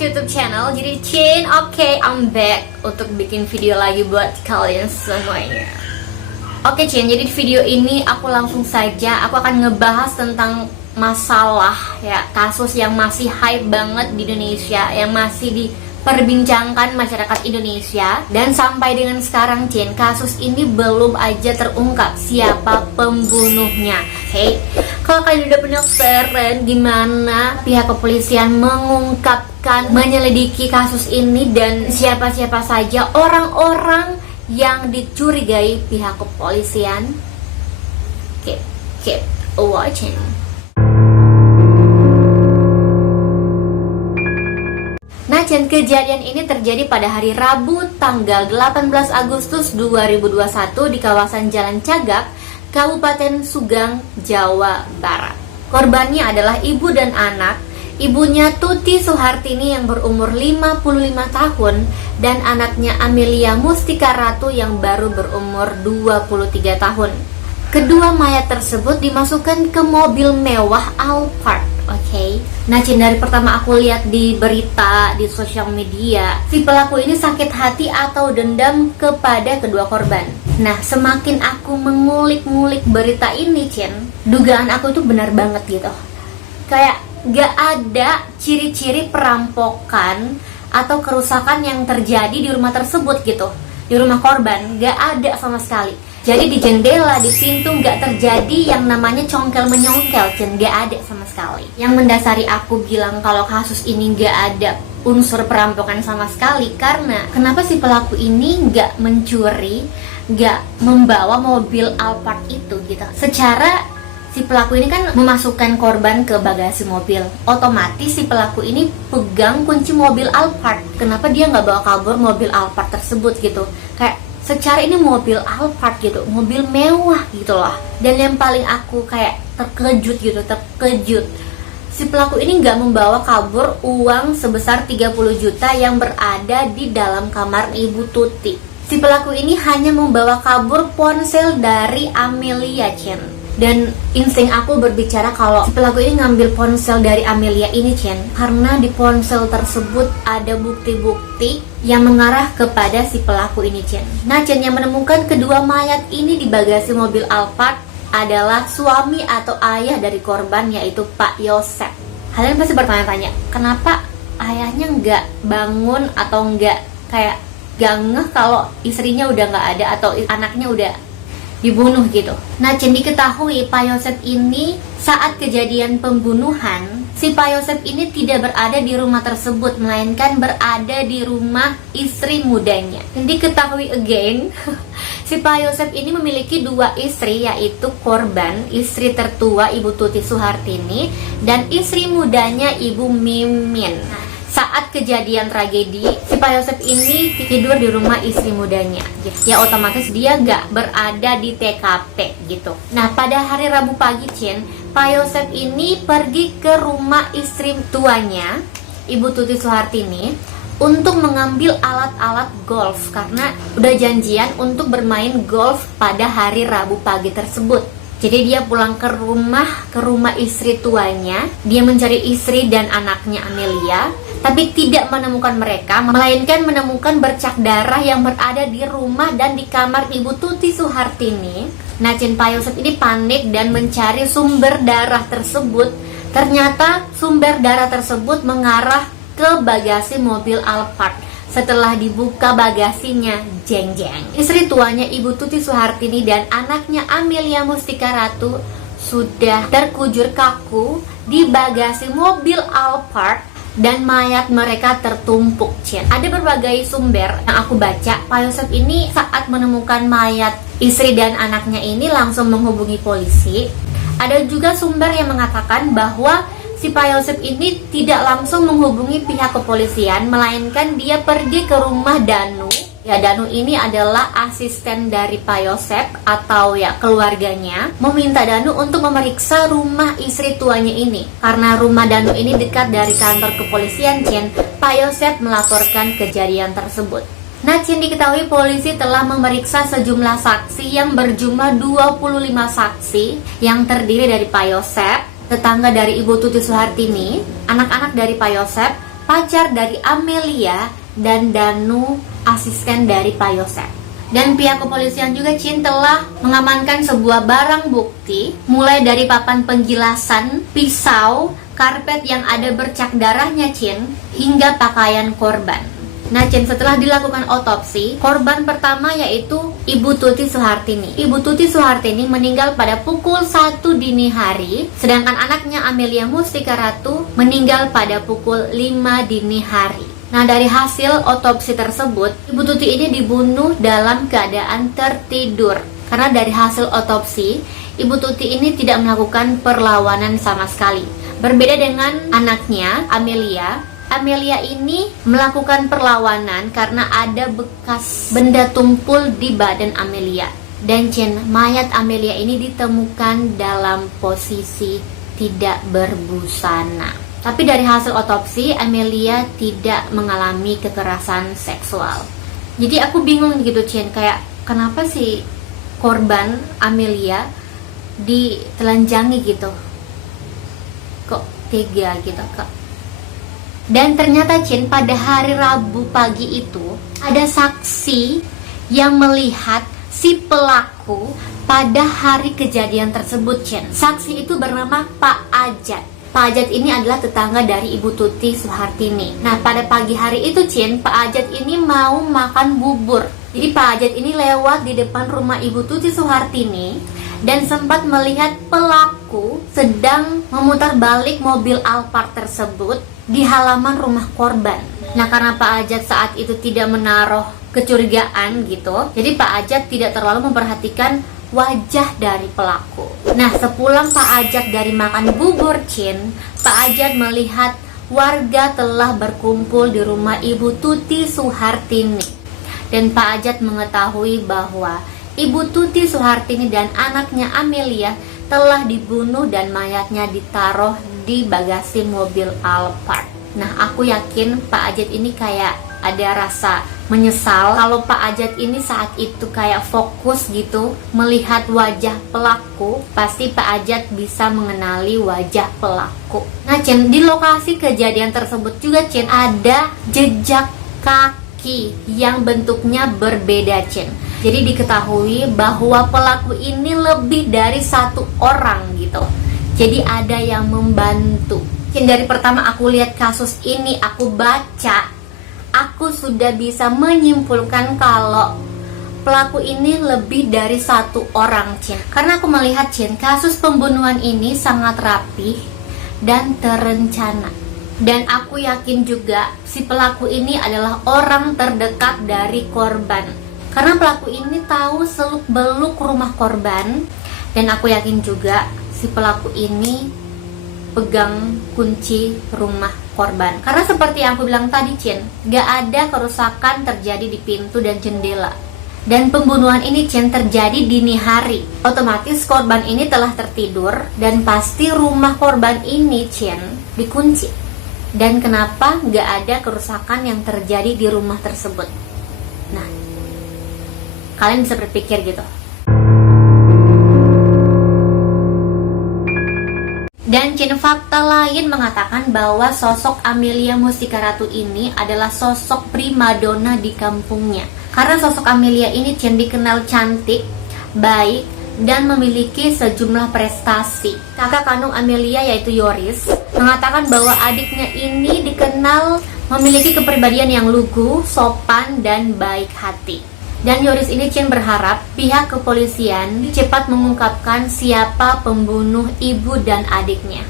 YouTube channel. Jadi Chin, oke, I'm back untuk bikin video lagi buat kalian semuanya. Oke Chin, jadi di video ini aku langsung saja aku akan ngebahas tentang masalah ya, kasus yang masih hype banget di Indonesia, yang masih diperbincangkan masyarakat Indonesia. Dan sampai dengan sekarang Chin, kasus ini belum aja terungkap siapa pembunuhnya. Oke, kalau kalian udah penasaran gimana pihak kepolisian mengungkapkan, menyelidiki kasus ini dan siapa-siapa saja orang-orang yang dicurigai pihak kepolisian, keep watching. Nah, dan kejadian ini terjadi pada hari Rabu tanggal 18 Agustus 2021 di kawasan Jalan Cagak, Kabupaten Sugeng, Jawa Barat. Korbannya adalah ibu dan anak. Ibunya Tuti Suhartini yang berumur 55 tahun dan anaknya Amelia Mustika Ratu yang baru berumur 23 tahun. Kedua mayat tersebut dimasukkan ke mobil mewah Alphard. Oke. Nah, Cin, dari pertama aku lihat di berita di sosial media, si pelaku ini sakit hati atau dendam kepada kedua korban. Nah, semakin aku mengulik-ngulik berita ini, Cin, dugaan aku tuh benar banget gitu. Kayak gak ada ciri-ciri perampokan atau kerusakan yang terjadi di rumah tersebut gitu. Di rumah korban gak ada sama sekali. Jadi di jendela, di pintu gak terjadi yang namanya congkel-menyongkel, Cen, gak ada sama sekali. Yang mendasari aku bilang kalau kasus ini gak ada unsur perampokan sama sekali, karena kenapa si pelaku ini gak mencuri, gak membawa mobil Alphard itu gitu. Secara si pelaku ini kan memasukkan korban ke bagasi mobil, otomatis si pelaku ini pegang kunci mobil Alphard. Kenapa dia gak bawa kabur mobil Alphard tersebut gitu? Kayak secara ini mobil Alphard gitu, mobil mewah gitu loh. Dan yang paling aku kayak terkejut, si pelaku ini nggak membawa kabur uang sebesar 30 juta yang berada di dalam kamar ibu Tuti. Si pelaku ini hanya membawa kabur ponsel dari Amelia, Chen. Dan insting aku berbicara kalau si pelaku ini ngambil ponsel dari Amelia ini, Chen, karena di ponsel tersebut ada bukti-bukti yang mengarah kepada si pelaku ini, Chen. Nah, Chen, yang menemukan kedua mayat ini di bagasi mobil Alphard adalah suami atau ayah dari korban, yaitu Pak Yosep. Kalian pasti bertanya-tanya, kenapa ayahnya nggak bangun atau nggak kayak gak ngeh kalau istrinya udah nggak ada atau anaknya udah dibunuh gitu. Nah, Cen, diketahui Pak Yosep ini saat kejadian pembunuhan, si Pak Yosep ini tidak berada di rumah tersebut, melainkan berada di rumah istri mudanya. Dan diketahui again, si Pak Yosep ini memiliki dua istri, yaitu korban, istri tertua Ibu Tuti Suhartini, dan istri mudanya Ibu Mimin. Saat kejadian tragedi, si Pak Yosep ini tidur di rumah istri mudanya. Ya otomatis dia gak berada di TKP gitu. Nah, pada hari Rabu pagi, Cin, Pak Yosep ini pergi ke rumah istri tuanya, Ibu Tuti Suhartini, untuk mengambil alat-alat golf karena udah janjian untuk bermain golf pada hari Rabu pagi tersebut. Jadi dia pulang ke rumah istri tuanya. Dia mencari istri dan anaknya Amelia, tapi tidak menemukan mereka, melainkan menemukan bercak darah yang berada di rumah dan di kamar Ibu Tuti Suhartini. Nah, Cin, Pak Yosep ini panik dan mencari sumber darah tersebut. Ternyata sumber darah tersebut mengarah ke bagasi mobil Alphard. Setelah dibuka bagasinya, jeng-jeng, istri tuanya Ibu Tuti Suhartini dan anaknya Amelia Mustika Ratu sudah terkujur kaku di bagasi mobil Alphard dan mayat mereka tertumpuk, Cien. Ada berbagai sumber yang aku baca, Pak Yosep ini saat menemukan mayat istri dan anaknya ini langsung menghubungi polisi. Ada juga sumber yang mengatakan bahwa si Pak Yosep ini tidak langsung menghubungi pihak kepolisian, melainkan dia pergi ke rumah Danu. Ya, Danu ini adalah asisten dari Pak Yosep atau ya keluarganya, meminta Danu untuk memeriksa rumah istri tuanya ini. Karena rumah Danu ini dekat dari kantor kepolisian, Cien, Pak Yosep melaporkan kejadian tersebut. Nah, Cien, diketahui polisi telah memeriksa sejumlah saksi yang berjumlah 25 saksi yang terdiri dari Pak Yosep, tetangga dari Ibu Tuti Suhartini, anak-anak dari Pak Yosep, pacar dari Amelia dan Danu, asisten dari Pak Yosef. Dan pihak kepolisian juga Cin telah mengamankan sebuah barang bukti, mulai dari papan penggilasan, pisau, karpet yang ada bercak darahnya Cin, hingga pakaian korban. Nah Cin, setelah dilakukan otopsi, korban pertama yaitu Ibu Tuti Suhartini. Ibu Tuti Suhartini meninggal pada pukul 1 dini hari, sedangkan anaknya Amelia Mustika Ratu meninggal pada pukul 5 dini hari. Nah, dari hasil otopsi tersebut, Ibu Tuti ini dibunuh dalam keadaan tertidur. Karena dari hasil otopsi, Ibu Tuti ini tidak melakukan perlawanan sama sekali. Berbeda dengan anaknya, Amelia. Amelia ini melakukan perlawanan karena ada bekas benda tumpul di badan Amelia. Dan Cin, mayat Amelia ini ditemukan dalam posisi tidak berbusana. Tapi dari hasil otopsi, Amelia tidak mengalami kekerasan seksual. Jadi aku bingung gitu Cin, kayak kenapa sih korban Amelia ditelanjangi gitu? Kok tega gitu Kak? Dan ternyata Cin, pada hari Rabu pagi itu ada saksi yang melihat si pelaku pada hari kejadian tersebut Cin. Saksi itu bernama Pak Ajat. Pak Ajat ini adalah tetangga dari Ibu Tuti Suhartini. Nah, pada pagi hari itu Cin, Pak Ajat ini mau makan bubur. Jadi Pak Ajat ini lewat di depan rumah Ibu Tuti Suhartini dan sempat melihat pelaku sedang memutar balik mobil Alphard tersebut di halaman rumah korban. Nah, karena Pak Ajat saat itu tidak menaruh kecurigaan gitu, jadi Pak Ajat tidak terlalu memperhatikan wajah dari pelaku. Nah, sepulang Pak Ajat dari makan bubur Cin, Pak Ajat melihat warga telah berkumpul di rumah Ibu Tuti Suhartini. Dan Pak Ajat mengetahui bahwa Ibu Tuti Suhartini dan anaknya Amelia telah dibunuh dan mayatnya ditaruh di bagasi mobil Alphard. Nah, aku yakin Pak Ajat ini kayak ada rasa menyesal kalau Pak Ajat ini saat itu kayak fokus gitu melihat wajah pelaku. Pasti Pak Ajat bisa mengenali wajah pelaku. Nah Cin, di lokasi kejadian tersebut juga Cin ada jejak kaki yang bentuknya berbeda Cin. Jadi diketahui bahwa pelaku ini lebih dari satu orang gitu. Jadi ada yang membantu Cin. Dari pertama aku lihat kasus ini, aku baca, aku sudah bisa menyimpulkan kalau pelaku ini lebih dari satu orang Cin. Karena aku melihat Cin, kasus pembunuhan ini sangat rapih dan terencana. Dan aku yakin juga si pelaku ini adalah orang terdekat dari korban. Karena pelaku ini tahu seluk-beluk rumah korban. Dan aku yakin juga si pelaku ini pegang kunci rumah korban. Karena seperti yang aku bilang tadi Cin, gak ada kerusakan terjadi di pintu dan jendela. Dan pembunuhan ini Cin terjadi dini hari. Otomatis korban ini telah tertidur dan pasti rumah korban ini Cin dikunci. Dan kenapa gak ada kerusakan yang terjadi di rumah tersebut? Nah, kalian bisa berpikir gitu. Dan Cin, fakta lain mengatakan bahwa sosok Amelia Mustika Ratu ini adalah sosok primadona di kampungnya. Karena sosok Amelia ini Cin dikenal cantik, baik, dan memiliki sejumlah prestasi. Kakak kandung Amelia yaitu Yoris mengatakan bahwa adiknya ini dikenal memiliki kepribadian yang lugu, sopan, dan baik hati. Dan Yoris ini Cin berharap pihak kepolisian cepat mengungkapkan siapa pembunuh ibu dan adiknya.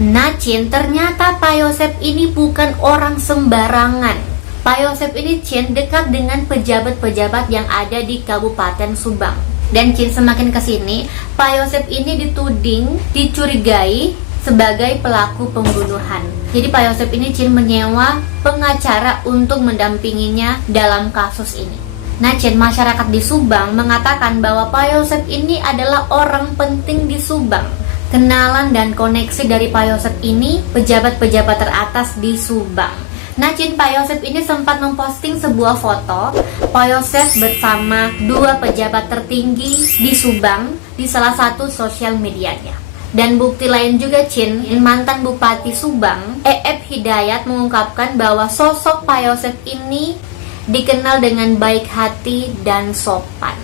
Nah Cin, ternyata Pak Yosef ini bukan orang sembarangan. Pak Yosef ini Cin dekat dengan pejabat-pejabat yang ada di Kabupaten Subang. Dan Cin, semakin kesini Pak Yosef ini dituding, dicurigai sebagai pelaku pembunuhan. Jadi Pak Yosef ini Cin menyewa pengacara untuk mendampinginya dalam kasus ini. Nah Cin, masyarakat di Subang mengatakan bahwa Pak Yosef ini adalah orang penting di Subang. Kenalan dan koneksi dari Pak Yosef ini pejabat-pejabat teratas di Subang. Nah Cin, Pak Yosef ini sempat memposting sebuah foto Pak Yosef bersama dua pejabat tertinggi di Subang di salah satu sosial medianya. Dan bukti lain juga, Cin, mantan Bupati Subang, Eep Hidayat, mengungkapkan bahwa sosok Pak Yosef ini dikenal dengan baik hati dan sopan.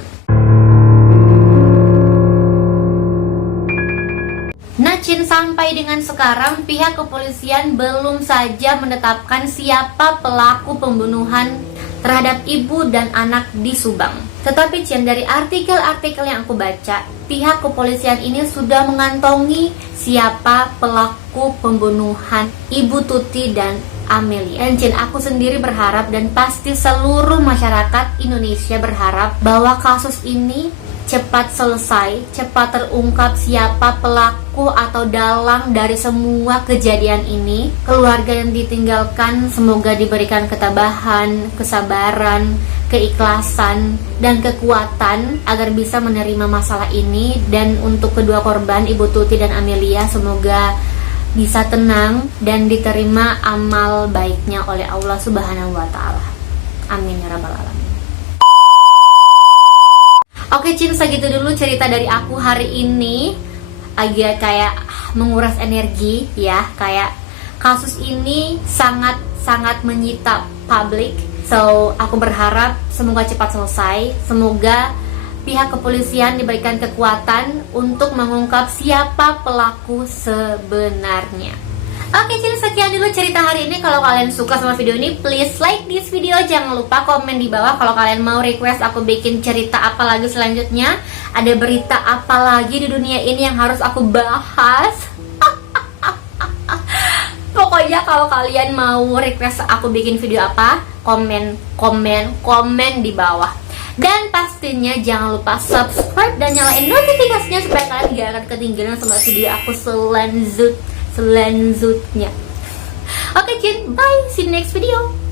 Nah, Cin, sampai dengan sekarang pihak kepolisian belum saja menetapkan siapa pelaku pembunuhan terhadap ibu dan anak di Subang. Tetapi, Cin, dari artikel-artikel yang aku baca, pihak kepolisian ini sudah mengantongi siapa pelaku pembunuhan Ibu Tuti dan Amelia. Dan, Cin, aku sendiri berharap dan pasti seluruh masyarakat Indonesia berharap bahwa kasus ini cepat selesai, cepat terungkap siapa pelaku atau dalang dari semua kejadian ini. Keluarga yang ditinggalkan semoga diberikan ketabahan, kesabaran, keikhlasan, dan kekuatan agar bisa menerima masalah ini. Dan untuk kedua korban, Ibu Tuti dan Amelia, semoga bisa tenang dan diterima amal baiknya oleh Allah Subhanahu wa Ta'ala. Amin ya rabbal alamin. Oke, Cin, segitu dulu cerita dari aku hari ini. Agak kayak menguras energi ya, kayak kasus ini sangat menyita publik. So, aku berharap semoga cepat selesai. Semoga pihak kepolisian diberikan kekuatan untuk mengungkap siapa pelaku sebenarnya. Oke, Cin, sekian dulu cerita hari ini. Kalau kalian suka sama video ini, please like this video. Jangan lupa komen di bawah kalau kalian mau request aku bikin cerita apa lagi selanjutnya. Ada berita apa lagi di dunia ini yang harus aku bahas. Pokoknya kalau kalian mau request aku bikin video apa, komen di bawah. Dan pastinya jangan lupa subscribe dan nyalain notifikasinya supaya kalian gak akan ketinggalan sama video aku selanjutnya. Oke, Cin, bye, see you next video.